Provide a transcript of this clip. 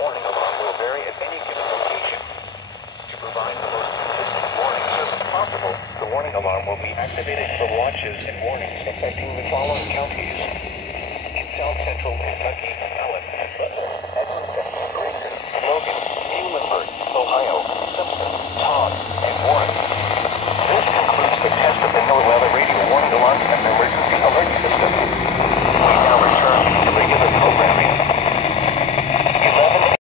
warning alarm will vary at any given location. To provide the most consistent warning as possible, the warning alarm will be activated for watches and warnings affecting the following counties: in South Central Kentucky,